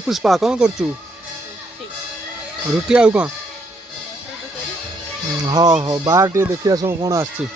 पुष्पा कौन करचु रुटी आउ कौन हाँ हाँ बाहर टे देखिया सब कौन आसी